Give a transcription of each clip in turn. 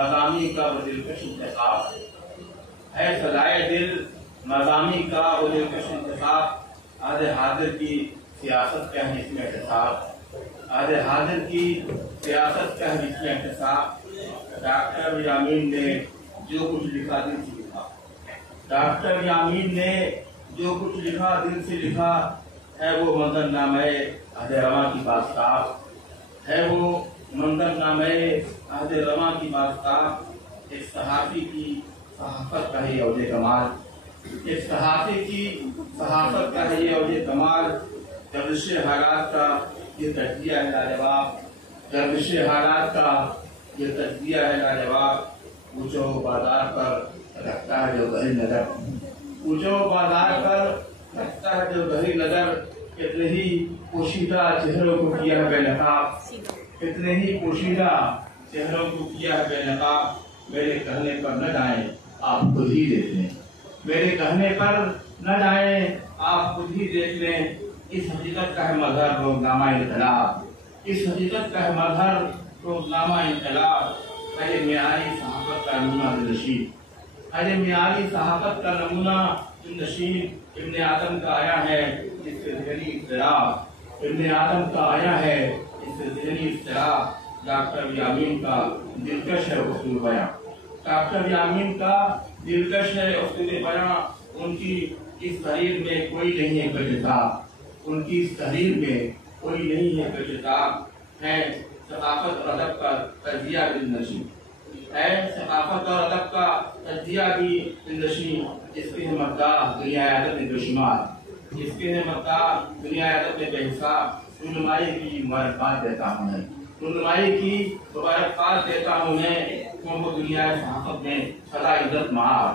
मज़ामी का वो दिलकश इंतखाब है, सदाए दिल मज़ामी का वो दिलकश इंतखाब। आज हाजिर की सियासत का है इसमें एहतसाब, आज हाजिर की सियासत का है इसमें एहतसाब। डॉक्टर यामीन ने जो कुछ लिखा दिल से लिखा, डॉक्टर यामीन ने जो कुछ लिखा दिल से लिखा है। वो मंजरनामे अहद रवा की बास्ताब है, वो मंजरनामे अहद रवा की बास्ताब। एक सहाफ़ी की सहाफ़त का है औजे कमाल, एक सहाफ़ी की सहाफ़त का है ये औजे कमाल। गर्दिश हालात का ये तजज़िया है लाजवाब, गर्दिश हालात का ये तजज़िया है लाजवाब। पूछो बाजार पर रखता है जो गहरी नजर, पूछो बाजार पर रखता है जो गहरी नजर। कितने ही पोशीदा चेहरों को किया है बेनकाब, कितने ही पोशीदा चेहरों को किया है बेनकाब। मेरे कहने पर न जाए आप खुद ही देख लें, मेरे कहने पर न जाए आप खुद ही देख लें। इस हकीकत का है मजहर रोजनामा इनकलाब, इस हकीकत का है मजहर रोजनामा इनकलाब। अरे मियारी सहाफत का नमूना नशीद, अरे मियारी सहाफत का नमूना नशीद। इब्ने आदम का आया है इससे ज़हनी इज़्तिराब, इब्ने आदम का आया है इससे ज़हनी इज़्तिराब। डॉक्टर यामीन का दिलकश है उसूल बयां, डॉक्टर यामीन का दिलकश है उसूल बयां। उनकी इस तहरीर में कोई नहीं है बेकिताब, उनकी इस तहरीर में कोई नहीं है बेकिताब। है सकाफत और अदब का तजिया बिलनशी, है सकाफत और अदब का तजिया भी बिलनशी। जिसके है मद्दाह दुनिया अदब में बेशुमार, जिसके है मद्दाह दुनिया अदब में बेहिसाब। रुनमाई की मुबारकबाद देता हूँ मैं, रुनमाई की मुबारकबाद देता हूँ मैं। वो दुनिया सहाफत में सदा इज्जत मार,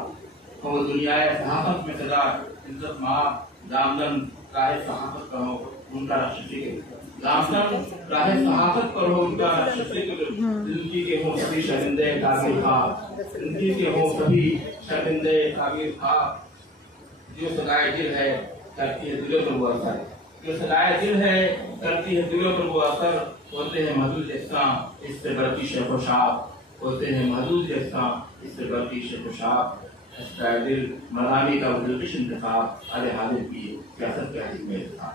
वो दुनिया सहाफत में सदा इज्जत मार। दामदन राह सहाफत करो उनका रक्षित, दामदन राह सहाफत करो उनका रक्षित। जिंदगी के हो सभी शर्मिंदे काबिल था, जिंदगी के हो सभी शर्मिंदे काबिल था। जो सदाए दिल है करती है दिलों पर वो असर, जो सदाए दिल है करती है दिलों पर वो असर। होते हैं महदूद जैसा इससे बढ़ती शेखोशाब, होते हैं महदूद जैसा इससे बढ़ती शेखोशाब। दिल मज़ामी का वो दिलकश इंतखाब, अरे हाजिर की सियासत के हदीस में था।